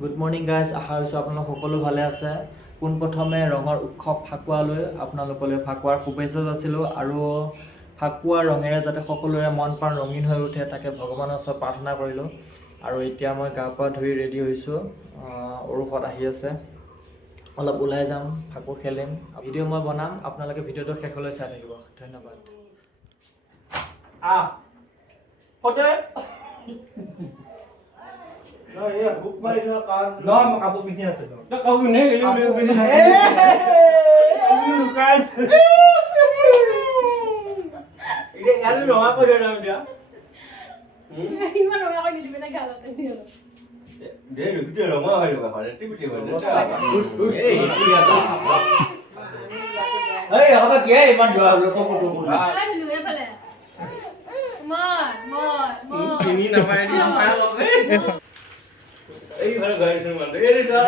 Good morning guys, আশা কৰিছোঁ আপোনালোক সকলো ভালে আছে। পোনপ্ৰথমে ৰঙৰ উৎসৱ ফাকুৱালৈ আপোনালোকলৈ ফাকুৱাৰ শুভেচ্ছা যাচিলোঁ আৰু ফাকুৱা ৰঙেৰে যাতে সকলোৰে মন প্ৰাণ ৰঙীন হৈ উঠে তাকে ভগৱানৰ ওচৰত প্ৰাৰ্থনা কৰিলোঁ। আৰু এতিয়া মই গা পা ধুই ৰেডি হৈছোঁ, অৰুষত আহি আছে, অলপ ওলাই যাম, ফাকু খেলিম, ভিডিঅ' মই বনাম, আপোনালোকে ভিডিঅ'টো শেষলৈ চাই থাকিব। ধন্যবাদ। বুক মাৰি থোৱা কাৰণ মই কাপোৰ পিন্ধি আছো তই কাপোৰ পিন্ধি লুকাইছে এতিয়া ইয়াত ৰঙা কৰি দিওঁ এতিয়া ইমান ৰঙা কৰি দিবি না গালতে দিও দে লুকিতে ৰঙা হৈ লগা পাৰে টিপিটি হৈ এই হ'ব কি ইমান যোৱা লোক ফটো লুয়ে ফেলে মই কিনি নাপায় নি নাপায় লগে এই ভালো গাড়ি শুন মানে এই স্যার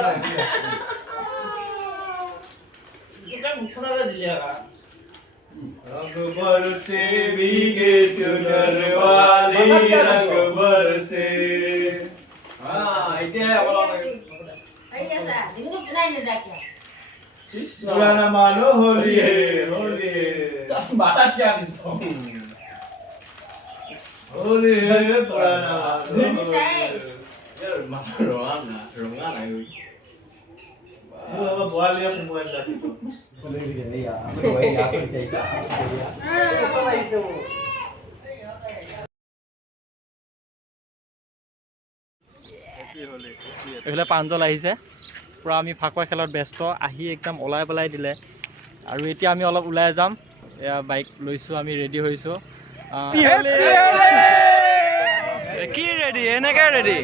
এটা মুখরা দিলিয়া रंग बरसे भीगे चुनर वाली रंग बरसे हां इते बोला ऐसा दिनो पुनाई न जाके पुराना मानो होली है बाटा क्या दिसो होली है पुराना मानो यार मानो रोंगा ना वो बोलिया मोबाइल लाती तो बोले भी नहीं यार हमें वही याद कर चाहिए ऐसा नहीं से वो এইফালে প্ৰাঞ্জল আহিছে, পূৰা আমি ফাকুৱা খেলত ব্যস্ত, আহি একদম ওলাই পেলাই দিলে। আৰু এতিয়া আমি অলপ ওলাই যাম, এয়া বাইক লৈছোঁ, আমি ৰেডি হৈছোঁ। কি ৰেডি? এনেকৈ ৰেডি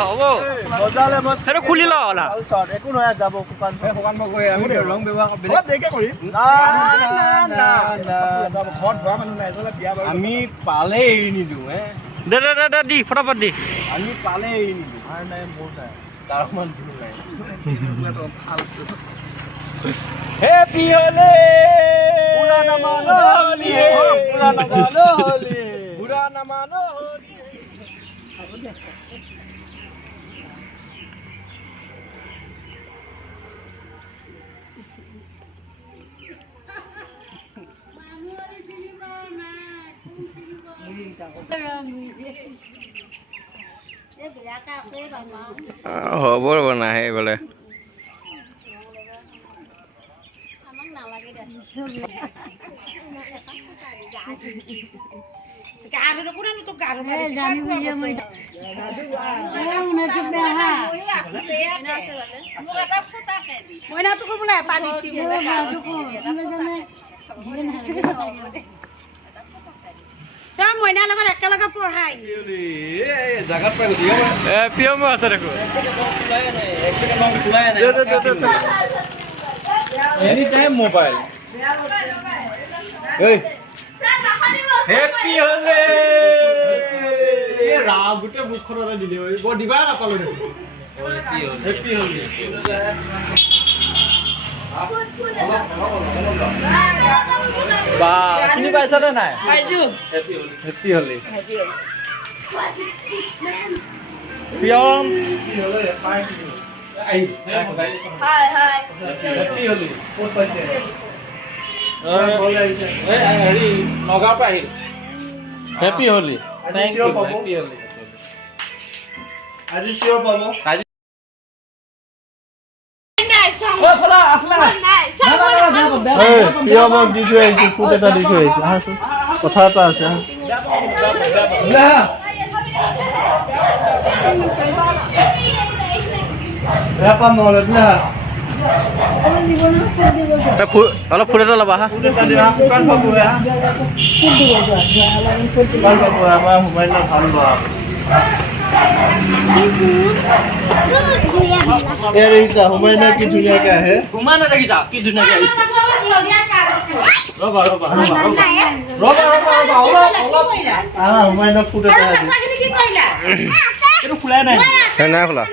হ'ব, সেইটো খুলি ল একো নহয়, যাব শুকান আমি ৰং ব্যৱহাৰ আমি পালে এৰি নিদিওঁ দে দে দে দি ফটাফট দি আমি পালে এৰি নিদিওঁ আৰু নাই মোৰ নাই তাৰমান জোৰ নাই হেপী হলি পুৰানা মানো হলি পুৰানা মানো হলি পুৰানা মানো হলি হ'ব ৰ'ব নাহে বোলে আমাক নালাগে দে গাড়ো কোন তো গাড়ো মারি জানি বুঝে মই দাদু মনে কি বেহা মুগাটা ফটা খাই দি মইনা তো কোন না পানি ছি দাদু কো তুমি জানে ভিন হারে তা মইনা লগত একেলগে পঢ়াই এই জাগাত পাই গৈছি এ পিয়ম আছে দেখো এনি টাইম মোবাইল এই হেপী হলি এ ৰা গুটে মুখখনৰে দিলে বৰ দিবা নাপালো দেখো হেপী হলি বা চিনি পাইছা নে নাই? পাইছো হেপী হলি পিয়ম হাই হাই হেপী হলি ক'ত পাইছে হেৰি নগাঁৱৰ পৰা আহিল। হেপী হলি, আজি চিঞৰ পাব। হেপী হলি। আজি চিঞৰ পাব নাই সং ঐ ফলা আফলা নাই পিয়মক দি থৈ আহিছো, ফুট এটা দি থৈ আহিছো, আহাচোন কথা এটা আছে পাম নহ'লে দিলা অলপ ফুল এটা ল'বা হা। শুকান পাব শুকান পাব আমাৰ মোবাইল ভাল লোৱা এৰিছা হুমায়ুনা কি ধুনীয়াকে আহে ঘুমা নাথাকিছা কি ধুনীয়াকে আহিছে। ৰ'বা হুমায়ুনা ফুট এটা আহে এইটো খোলাই নাই নাই খোলা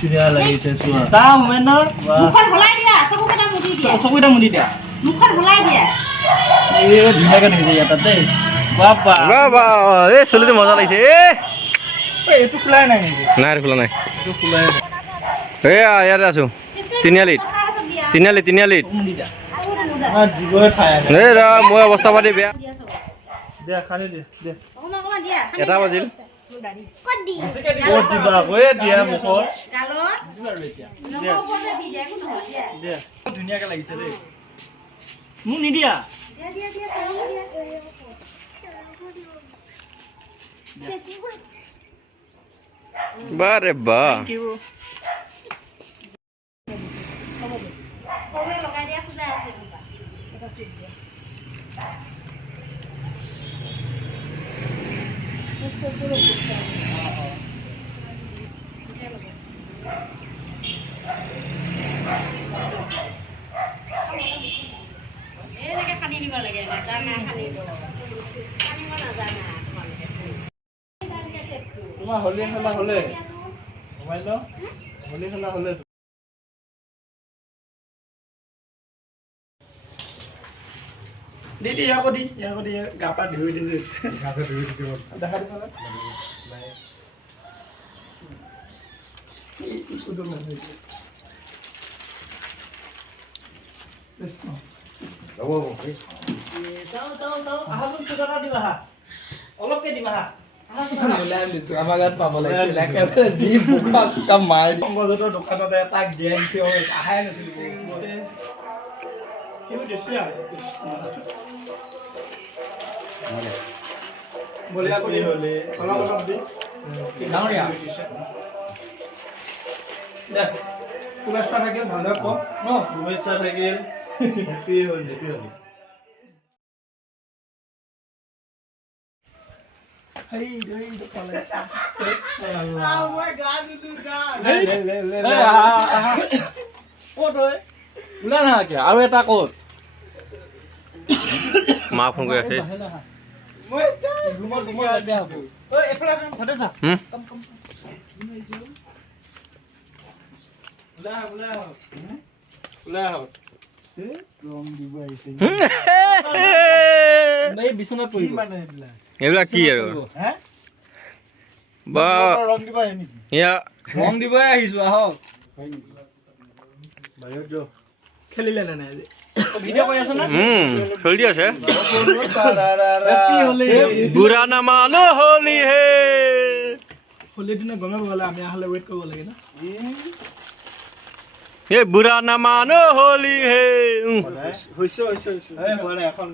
ধুনীয়া লাগিছে চোৱা তা মোমেনৰ চকু এটা মুদি দিয়া এই ধুনীয়াকে দেখিছে ইয়াত দেই বাবা বাবা এই চলিতে মজা লাগিছে এইটো খোলাই নাই নেকি নাই খোলা নাই এইটো খোলাই নাই এয়া ইয়াতে আছো তিনিআলিত তিনিআলিত দিবই খাই এই ৰা মই অৱস্থা পাতি বেয়া দিয়া খালি দিয়া এটা বাজিল ক'ত দিবা আকৌ এই দিয়া মুখত দিয়া ধুনীয়াকৈ লাগিছে দেই মোক নিদিয়া বাৰে বা তোমাৰ হলি খেলা হ'লে মোবাইল হলি খেলা হ'লে দি আকৌ দি গা পা ধুই দিছে দেখা দিছ অলপকে দিবা আমাৰ গাত পাব লাগিছিল একেবাৰে যি বোকা চোকা মাৰ সংগঠনৰ দোকানতে এটা গেম থিয় হৈ আহাই নাছিল বলিয়া কৰি হ'লে অলপ অলপ দি ডাঙৰীয়া দে শুভেচ্ছা থাকিল ভালদৰে কওঁ ন শুভেচ্ছা থাকিল হেপী হলি আৰু এটা ক'ত মা ফোন কৰি আছে বিচনাত পৰি এইবিলাক কি আৰু বা ৰং দিবা নেকি এয়া ৰং দিবই আহিছো আহক খেলিলে নে নাই ভিডিঅ' কৰি আছ না চলি আছে বুঢ়া না মানো হলি হে হলিৰ দিনা গমে গ'লে আমি আহলে ৱেইট কৰিব লাগে না এ বুঢ়া না মানো হলি হে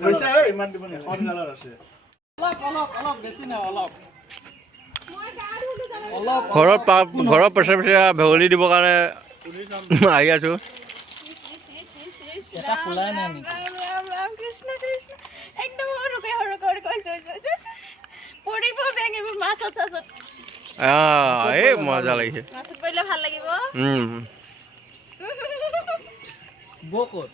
হৈছে ইমান দিব নাই এখন গালত আছে অলপ বেছি না অলপ ঘৰত প্ৰেছাৰ ভেগলি দিবৰ কাৰণে আহি আছো এটা খোলাই নাই নেকি কৃষ্ণ কৃষ্ণ একদম সৰুকৈ কৈছে পৰিব বেং মাছত চাছত এই মজা লাগিছে মাছত পৰিলে ভাল লাগিব বৌ ক'ত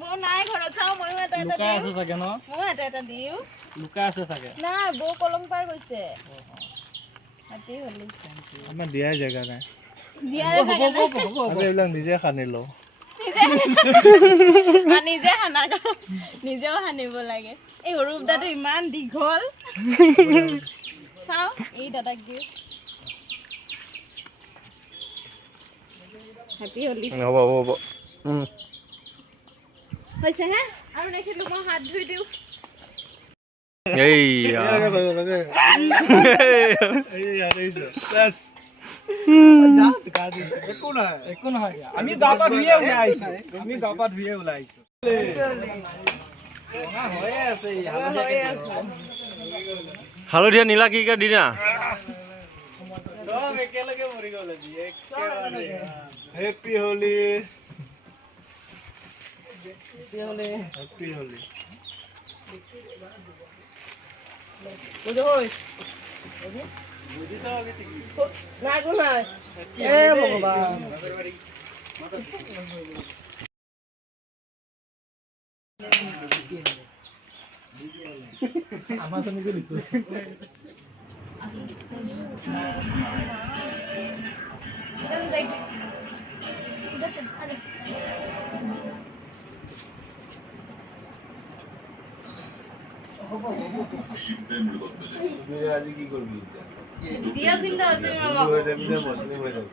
বৌ নাই ঘৰত চাওঁ ময়ো এটা লুকাই আছে চাগে ন ময়ো এটা দিওঁ লুকাই আছে চাগে নাই বৌ কলম পাৰ গৈছে হাতী হলি আমাৰ দিয়াই জেগা নাই এইবিলাক নিজে খান্দি লওঁ নিজে খানা নিজেও সানিব লাগে এই সৰু দাদাটো ইমান দীঘল চাওঁ এই দাদাক দিওঁ হেপী হলি হ'ব হৈছে হে আৰু দেখিলো মই হাত ধুই দিওঁ একো নহয় আমি গা পা ধুয়ে ওলাই আহিছো হালধীয়া নীলা কি দিনা সব একেলগে মৰি গ'ল হেপী হলি আমাৰ জনীকে দিছো আজি কি করবি দিয়া কিন্তু আছে মামা মছলি হয়ে যাবে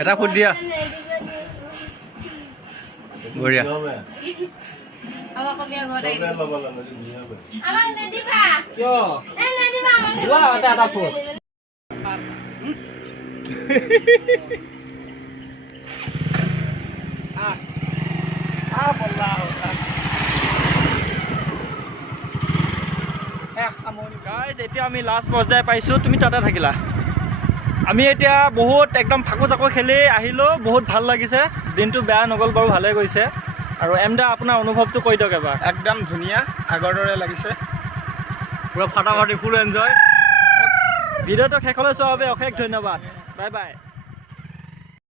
এটা ফুট দিয়া বঢ়িয়া আমাক কবি ঘৰত আহি আমাক নেদিবা কিয় নেদিবা ওলা এটা ফুট এতিয়া আমি লাষ্ট পৰ্যায় পাইছোঁ তুমি তাতে থাকিলা আমি এতিয়া বহুত একদম ফাকু চাকু খেলি আহিলোঁ বহুত ভাল লাগিছে দিনটো বেয়া নগ'ল বাৰু ভালে গৈছে আৰু এমদা আপোনাৰ অনুভৱটো কৈ দিয়ক এবাৰ একদম ধুনীয়া আগৰ দৰে লাগিছে পুৰা ফাটাফাটি ফুল এনজয় ভিডিঅ'টো শেষলৈ চোৱাৰ বাবে অশেষ ধন্যবাদ বাই বাই